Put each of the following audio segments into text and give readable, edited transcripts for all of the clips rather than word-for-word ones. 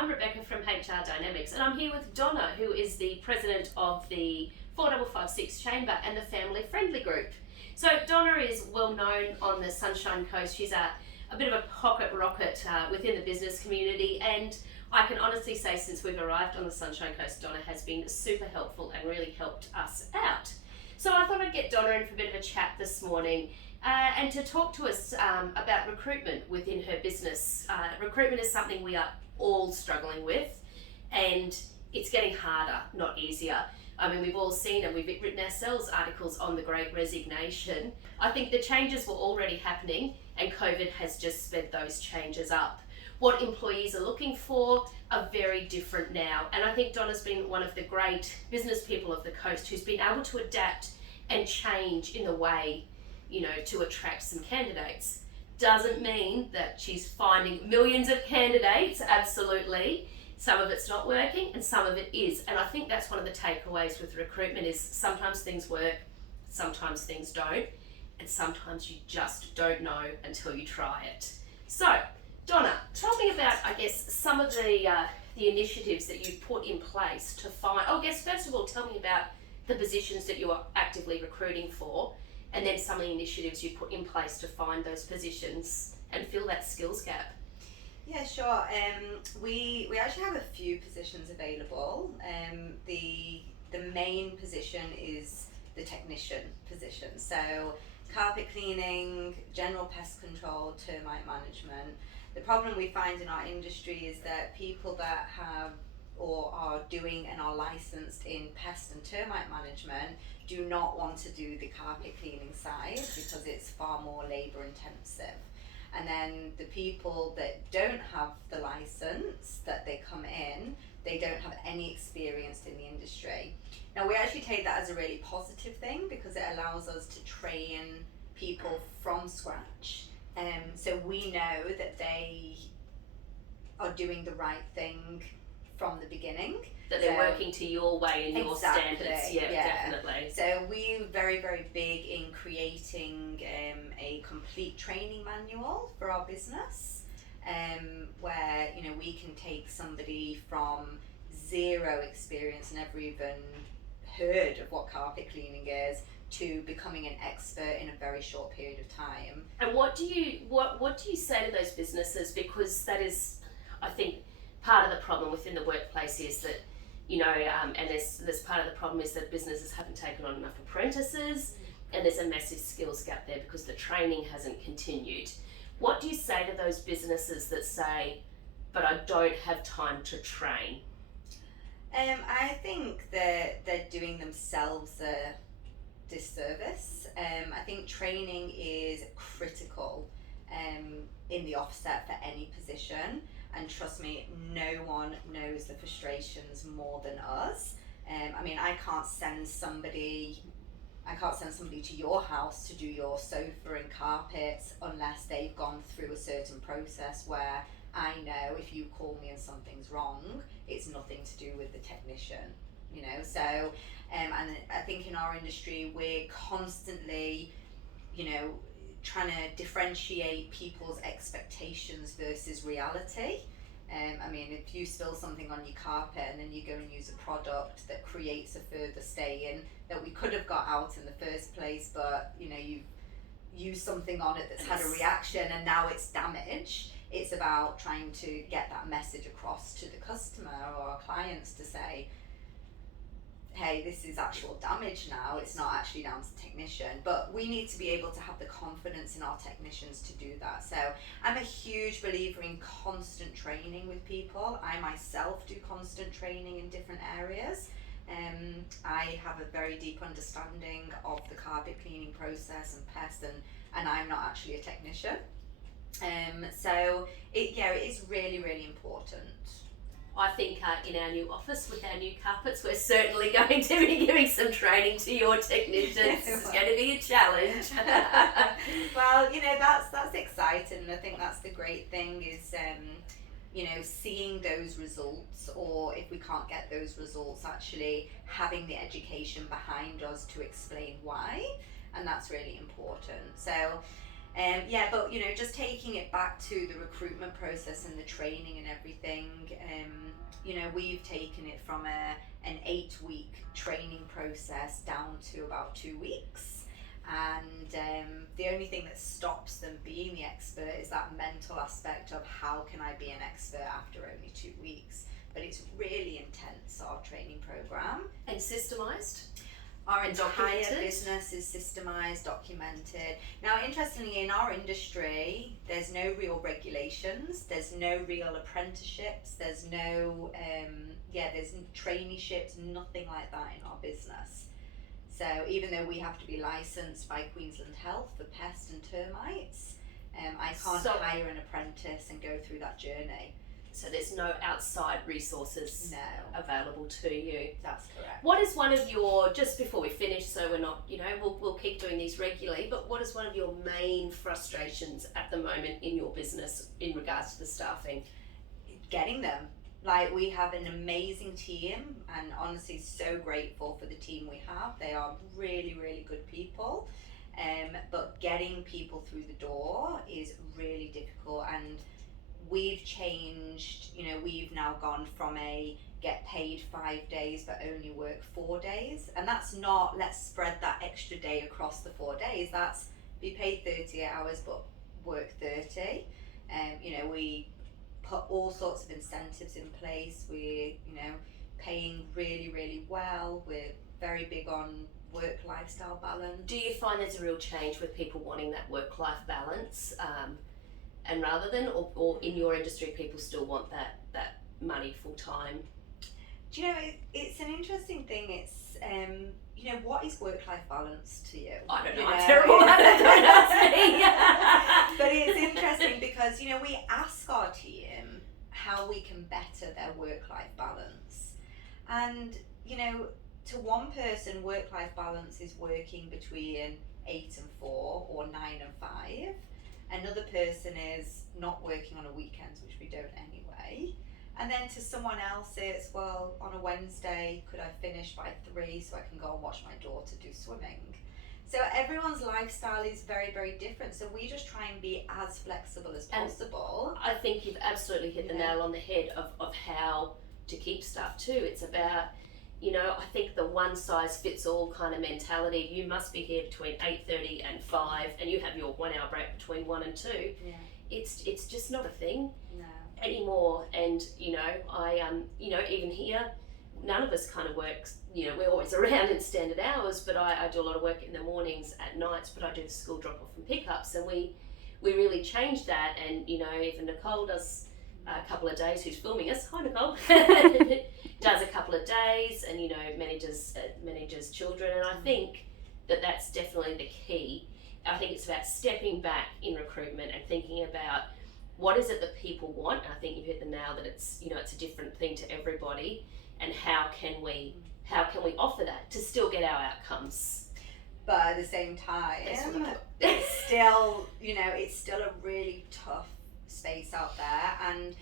I'm Rebecca from HR Dynamics, and I'm here with Donna, who is the president of the 4556 Chamber and the Family Friendly Group. So Donna is well known on the Sunshine Coast. She's a bit of a pocket rocket within the business community, and I can honestly say since we've arrived on the Sunshine Coast, Donna has been super helpful and really helped us out. So I thought I'd get Donna in for a bit of a chat this morning and to talk to us about recruitment within her business. Recruitment is something we are all struggling with, and it's getting harder, not easier. I mean, we've all seen and we've written ourselves articles on the Great Resignation. I think the changes were already happening, and COVID has just sped those changes up. What employees are looking for are very different now, and I think Donna's been one of the great business people of the coast who's been able to adapt and change in the way, to attract some candidates. Doesn't mean that she's finding millions of candidates, absolutely. Some of it's not working and some of it is. And I think that's one of the takeaways with recruitment is sometimes things work, sometimes things don't, and sometimes you just don't know until you try it. So, Donna, tell me about, some of the initiatives that you've put in place to find, first of all, tell me about the positions that you are actively recruiting for, and then some of the initiatives you put in place to find those positions and fill that skills gap. Yeah, sure. We actually have a few positions available. The main position is the technician position. So carpet cleaning, general pest control, termite management. The problem we find in our industry is that people that have or are doing and are licensed in pest and termite management do not want to do the carpet cleaning side because it's far more labour intensive. And then the people that don't have the license that they come in, they don't have any experience in the industry. Now we actually take that as a really positive thing because it allows us to train people from scratch. So we know that they are doing the right thing from the beginning. That they're working to your way and your standards. Yeah, definitely. So we're very, very big in creating a complete training manual for our business, where we can take somebody from zero experience, never even heard of what carpet cleaning is, to becoming an expert in a very short period of time. And what do you say to those businesses? Because that is, I think, part of the problem within the workplace is that, and there's part of the problem is that businesses haven't taken on enough apprentices, and there's a massive skills gap there because the training hasn't continued. What do you say to those businesses that say, but I don't have time to train? I think that they're doing themselves a disservice. I think training is critical in the offset for any position. And trust me, no one knows the frustrations more than us. I can't send somebody to your house to do your sofa and carpets unless they've gone through a certain process where I know if you call me and something's wrong, it's nothing to do with the technician. So and I think in our industry we're constantly, trying to differentiate people's expectations versus reality. If you spill something on your carpet and then you go and use a product that creates a further stain that we could have got out in the first place, but you've used something on it that's had a reaction and now it's damaged. It's about trying to get that message across to the customer or our clients to say, hey, this is actual damage now, it's not actually down to the technician. But we need to be able to have the confidence in our technicians to do that. So I'm a huge believer in constant training with people. I myself do constant training in different areas. I have a very deep understanding of the carpet cleaning process and pest, and I'm not actually a technician. So it is really, really important. I think in our new office with our new carpets, we're certainly going to be giving some training to your technicians. It's going to be a challenge. Well, that's exciting. I think that's the great thing is, seeing those results, or if we can't get those results, actually having the education behind us to explain why, and that's really important. So Yeah, but just taking it back to the recruitment process and the training and everything, we've taken it from an 8-week training process down to about 2 weeks. And the only thing that stops them being the expert is that mental aspect of how can I be an expert after only 2 weeks. But it's really intense, our training program. And systemised? Our And entire documented? business is systemised, documented. Now, interestingly, in our industry, there's no real regulations, there's no real apprenticeships, there's no, there's traineeships, nothing like that in our business. So even though we have to be licensed by Queensland Health for pests and termites, I can't hire an apprentice and go through that journey. So there's no outside resources available to you. That's correct. What is one of your, just before we finish, so we're not, we'll keep doing these regularly, but what is one of your main frustrations at the moment in your business in regards to the staffing? Getting them. Like, we have an amazing team, and honestly so grateful for the team we have. They are really, really good people. But getting people through the door is really difficult, and we've changed, we've now gone from a get paid 5 days but only work 4 days. And that's not, let's spread that extra day across the 4 days. That's be paid 38 hours but work 30. We put all sorts of incentives in place. We're, paying really, really well. We're very big on work-lifestyle balance. Do you find there's a real change with people wanting that work-life balance? And rather than, or in your industry, people still want that money full time? Do you know, it's an interesting thing. It's, what is work-life balance to you? I don't know, I'm terrible at it, don't ask me. But it's interesting because, we ask our team how we can better their work-life balance. And, to one person, work-life balance is working between 8 and 4 or 9 and 5. Another person is not working on a weekend, which we don't anyway. And then to someone else it's, well, on a Wednesday, could I finish by 3 so I can go and watch my daughter do swimming? So everyone's lifestyle is very, very different. So we just try and be as flexible as possible. I think you've absolutely hit the nail on the head of how to keep stuff too. It's about, I think the one size fits all kind of mentality. You must be here between 8:30 and 5 and you have your 1 hour break between 1 and 2. Yeah. It's just not a thing anymore. And, I, even here, none of us kind of works, we're always around in standard hours, but I do a lot of work in the mornings, at nights, but I do the school drop off and pickups, and we really changed that. And, even Nicole does a couple of days, who's filming us, hi Nicole, does a couple of days and, manages children. And I think that's definitely the key. I think it's about stepping back in recruitment and thinking about what is it that people want. I think you've hit the nail that it's, it's a different thing to everybody, and how can we offer that to still get our outcomes. But at the same time, it's still, it's still a really tough space out there. And,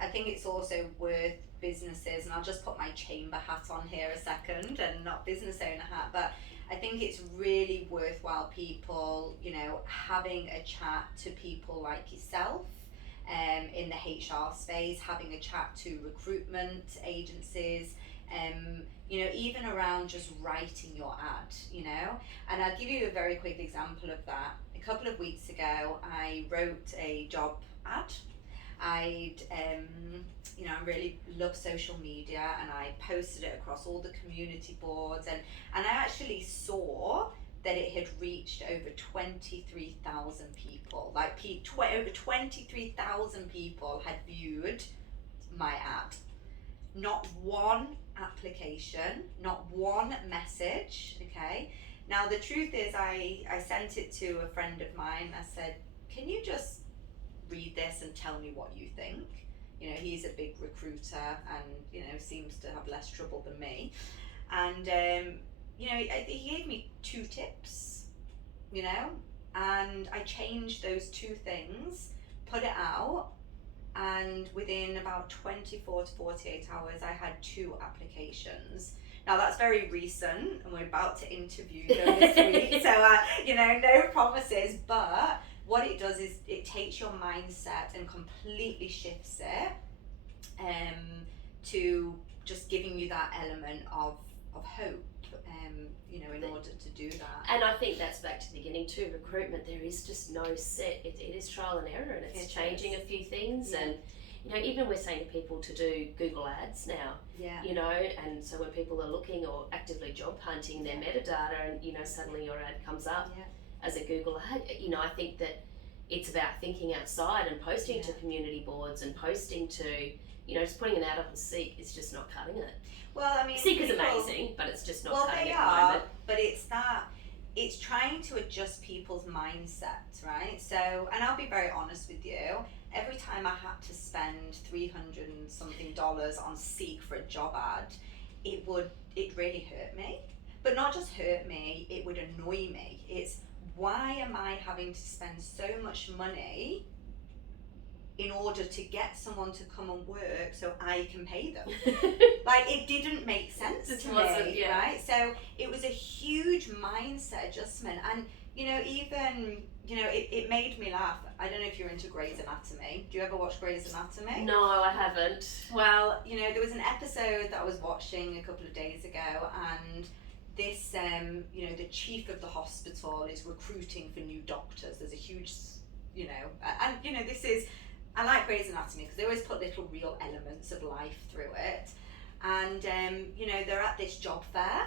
I think it's also worth businesses, and I'll just put my chamber hat on here a second and not business owner hat, but I think it's really worthwhile people, having a chat to people like yourself in the HR space, having a chat to recruitment agencies, even around just writing your ad, And I'll give you a very quick example of that. A couple of weeks ago, I wrote a job ad. I really love social media, and I posted it across all the community boards, and I actually saw that it had reached over 23,000 people. Over 23,000 people had viewed my ad. Not one application, not one message, okay? Now the truth is I sent it to a friend of mine. I said, can you just read this and tell me what you think? He's a big recruiter and, seems to have less trouble than me. And, he gave me 2 tips, and I changed those 2 things, put it out, and within about 24 to 48 hours, I had 2 applications. Now that's very recent, and we're about to interview them this week, so no promises. But what it does is it takes your mindset and completely shifts it to just giving you that element of hope. In order to do that. And I think that's back to the beginning too. Recruitment, there is just no set. It is trial and error, and it's changing a few things. Yeah. And even we're saying to people to do Google ads now. Yeah. And so when people are looking or actively job hunting their metadata, and suddenly your ad comes up as a Google ad. I think that it's about thinking outside and posting to community boards and posting to. Just putting an ad up on Seek is just not cutting it. Well, I mean, Seek is amazing, but it's just not cutting it. Well, they are, but it's trying to adjust people's mindsets, right? So, and I'll be very honest with you, every time I had to spend $300 and something on Seek for a job ad, it really hurt me. But not just hurt me, it would annoy me. It's, why am I having to spend so much money in order to get someone to come and work so I can pay them? Like, it didn't make sense to me, right? So it was a huge mindset adjustment, and it made me laugh. I don't know if you're into Grey's Anatomy. Do you ever watch Grey's Anatomy? No, I haven't. Well, there was an episode that I was watching a couple of days ago, and this, the chief of the hospital is recruiting for new doctors. There's a huge, this is, I like Grey's Anatomy because they always put little real elements of life through it. And, they're at this job fair,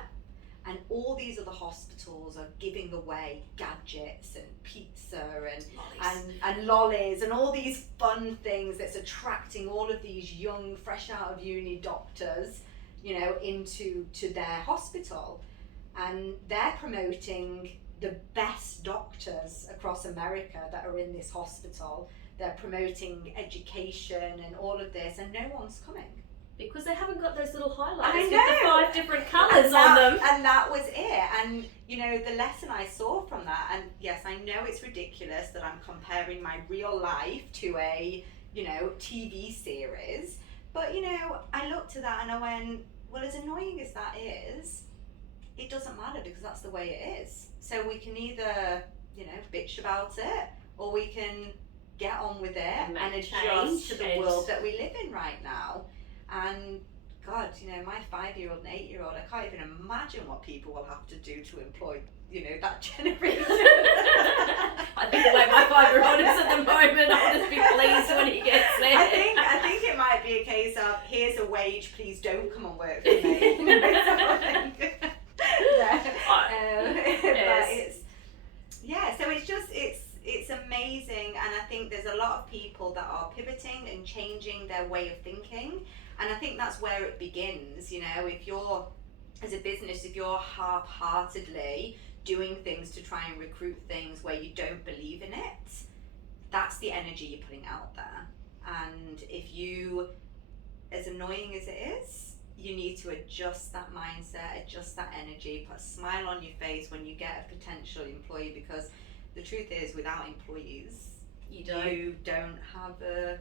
and all these other hospitals are giving away gadgets and pizza and lollies and all these fun things that's attracting all of these young, fresh out of uni doctors, into their hospital. And they're promoting the best doctors across America that are in this hospital. They're promoting education and all of this, and no one's coming. Because they haven't got those little highlights with the 5 different colours on them. And that was it. And, the lesson I saw from that, and yes, I know it's ridiculous that I'm comparing my real life to a, TV series, but, I looked at that and I went, well, as annoying as that is, it doesn't matter because that's the way it is. So we can either, bitch about it, or we can get on with it and adjust to the world that we live in right now. And God, my 5-year-old and 8-year-old, I can't even imagine what people will have to do to employ, that generation. I think the way my 5-year-old is at the moment, I'll just be pleased when he gets there. I think it might be a case of, here's a wage, please don't come and work for me. But it's amazing, and I think there's a lot of people that are pivoting and changing their way of thinking, and I think that's where it begins. If you're, as a business, if you're half-heartedly doing things to try and recruit things where you don't believe in it, that's the energy you're putting out there. And if you, as annoying as it is, you need to adjust that mindset, adjust that energy, put a smile on your face when you get a potential employee, because the truth is, without employees, you don't have a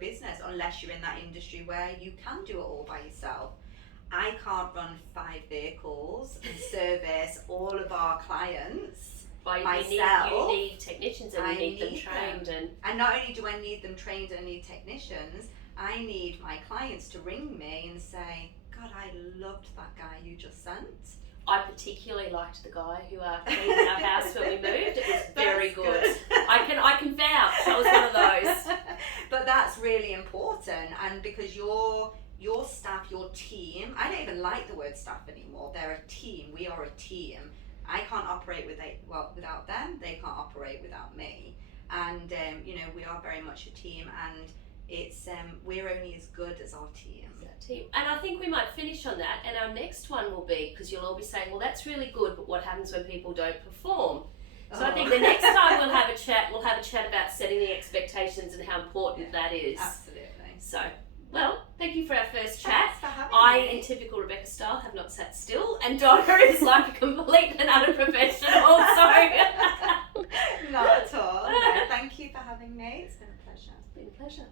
business unless you're in that industry where you can do it all by yourself. I can't run 5 vehicles and service all of our clients myself. You need technicians, and you need them trained. And not only do I need them trained and need technicians, I need my clients to ring me and say, God, I loved that guy you just sent. I particularly liked the guy who cleaned our house when we moved. It was very good. I can vouch. I was one of those. But that's really important, and because your staff, your team, I don't even like the word staff anymore. They're a team. We are a team. I can't operate without them. They can't operate without me. And we are very much a team, and it's we're only as good as our team. And I think we might finish on that, and our next one will be, because you'll all be saying, well, that's really good, but what happens when people don't perform? So I think the next time we'll have a chat about setting the expectations and how important that is. Absolutely. So, well, thank you for our first chat. Thanks for having me. In typical Rebecca style, have not sat still, and Donna is like a complete and utter professional, so. Not at all. No, thank you for having me. It's been a pleasure. It's been a pleasure.